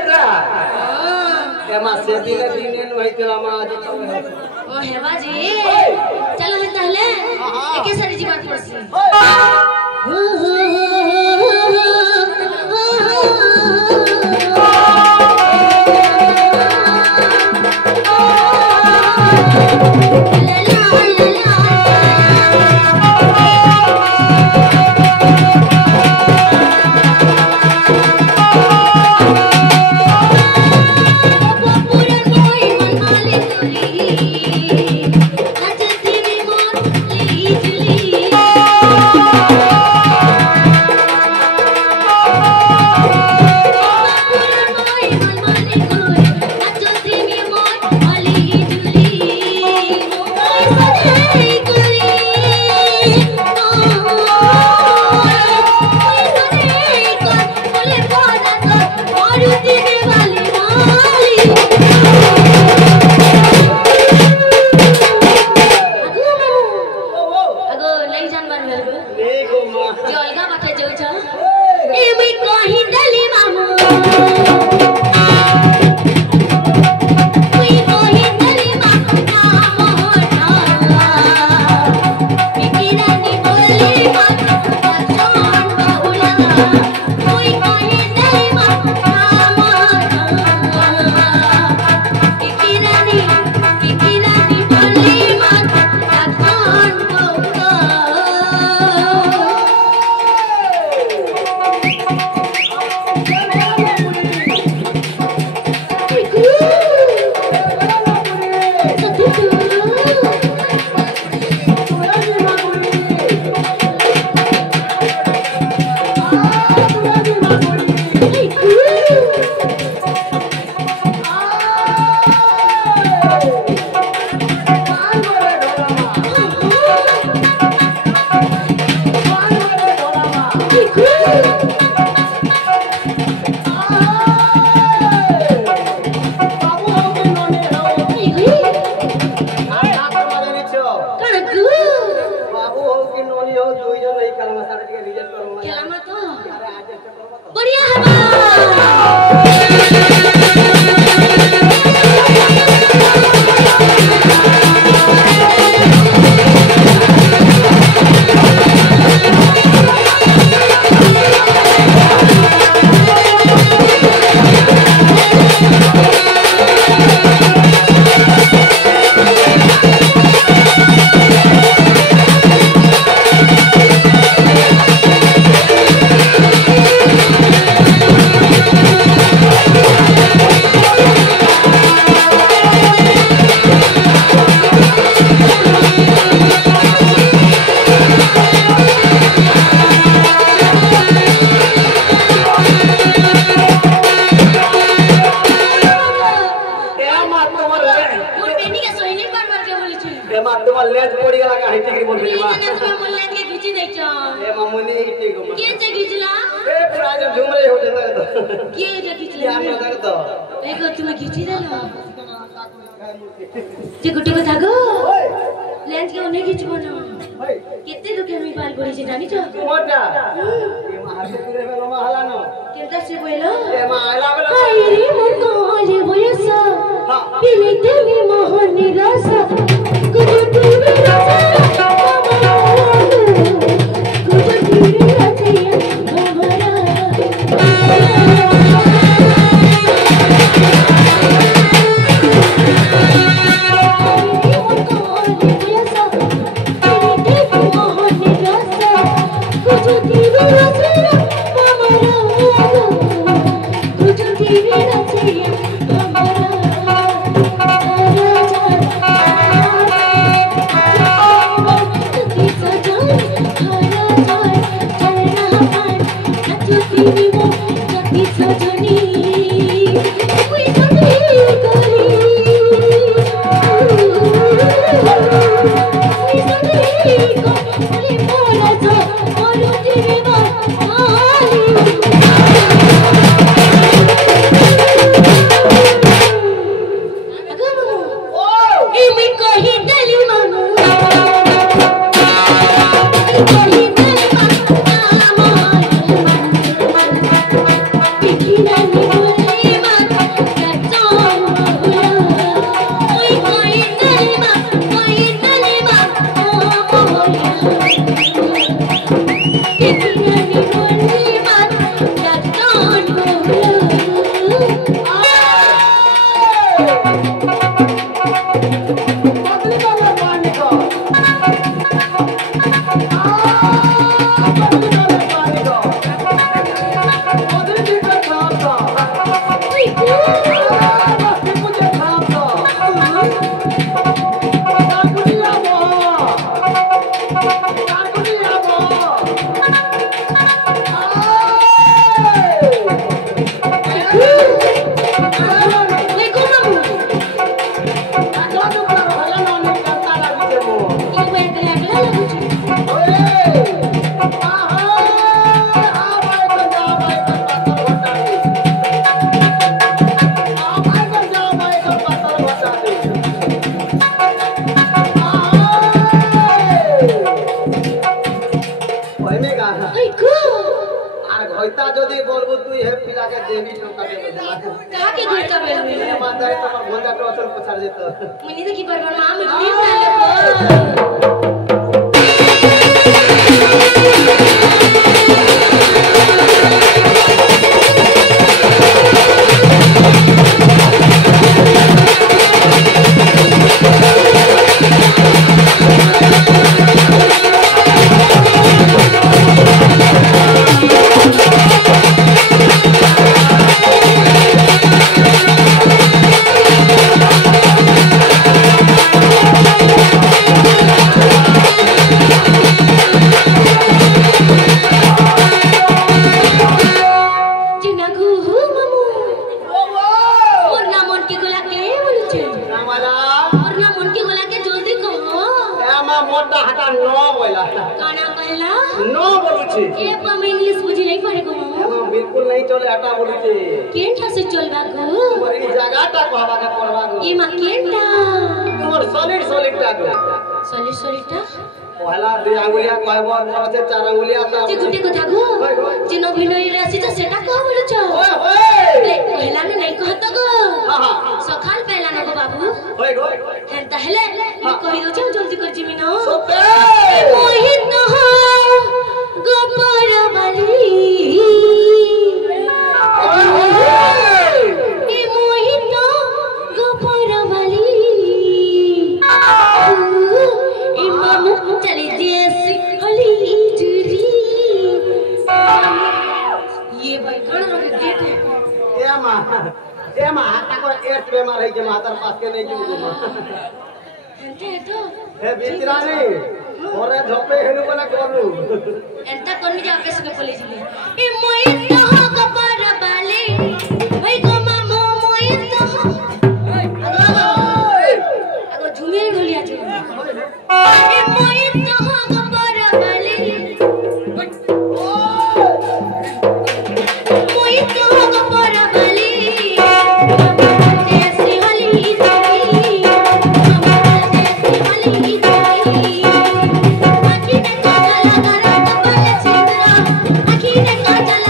यात्रा एमा सेती के दिन वही तेरा मां आज ओ हेवा जी चलो हम ताहले एके सारी जीवन पड़सी जे गुटी को थागो लेंस के ओने खींच कोना कितने दुखे मी बाल पड़ी छे जानी छ मोटा ए मार के पूरे में हला न केनता से बोलो ए माला बोलो हाय रे मन को ये वयस हां पीले तेरी मोहनी रस गुटी रे रस गुटी रे रस Thank you. मान बोलो बदली वाला पानी को যদি বলবো তুই হে পিলাকে দেবি টাকা দেবে কাকে ঘুরতে বেরবে আমার দাই তোমার ভোজাটা অচল পছাড় যেত মুনি তো কি পারবো না আমি ঠিক না मोटा हटा नो बोला काना कहला नो बोलुची ए हम इंग्लिश बुझी नहीं पड़े को हम बिल्कुल नहीं चले हटा बोलुची केंठा से चलबा को मोरी जगाटा कहबा का पड़बा को ई मा केंठा तोर सॉलिड सॉलिड टा को सॉलिड सॉलिड टा पहला दुई अंगुलिया कहबो से चार अंगुलिया ता जे गुटे कथा गो जे न भिनई राशि तो सेटा कह बोलछ ओए होए ले कहला ने नहीं कहत गो हां सखाल पहला न गो बाबू होए गो हेन तहले कहि दो जल्दी कर जिमी न सोते मोहित हो गोपर बाली ए मोहित गोपर बाली ए मामू चले देश हली चुरी ये भाई कण लोग गेट है ए मां हाथा को एस बेमार है जे मातर पास के नहीं जीव हंते तो ए बिचरानी ओरे झोपे हेनु कोना करू एंता करनी जा आपे सके कॉलेज में ए मोहित हो गोपर बाली भाई गो मामू मोहित हो अगो झुमे गोलिया छ ए मोहित हो गोपर बाली मोहित हो गोपर बाली देसी हली चली हली चली आखी ने काजल लगा कपाल छितरा आखी ने काजल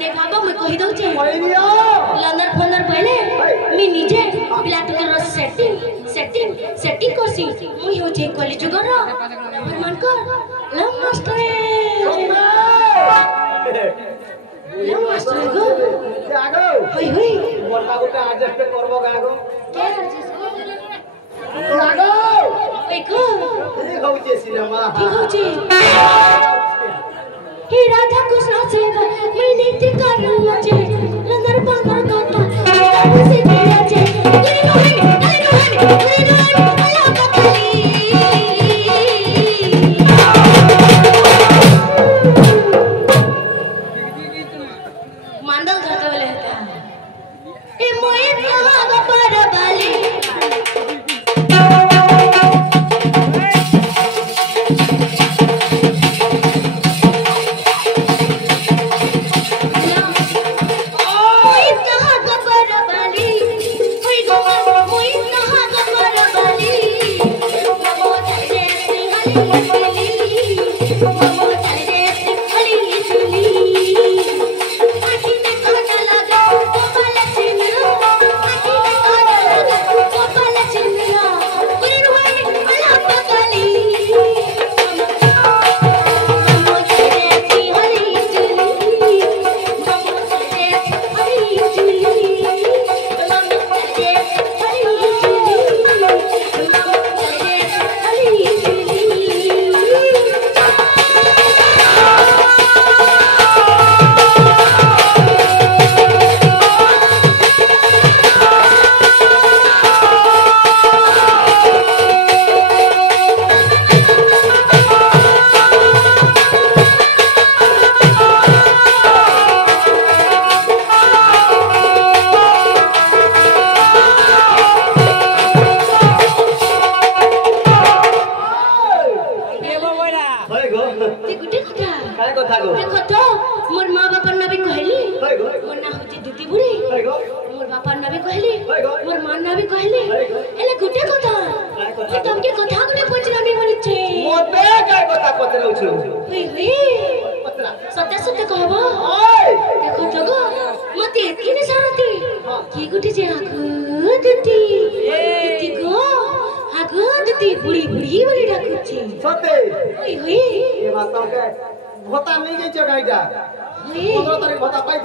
नहीं बाबा मैं कहि दउ छे कहि दियो लंदर फंदर पहले मी निजे पिला टुके रो सेटिंग करसी मुई हो जे कॉलेज जुगर भगवान कर लव मास्टर लव मास्टर गो आगो होई होई मोटा गोटा एडजस्ट करबो गागो के अर्जिस आगो ओइ को ए होचे सिनेमा की होचे हे राधा कृष्ण से मैं नीति कर लचे लंदर पंदर कता से किया छे तेरी नोहनी अल्लाह बकली मांडल करते वाले ए मोए कहां पर बाली भत्ता नहीं गई गाइडा 15 तारीख भत्ता पाई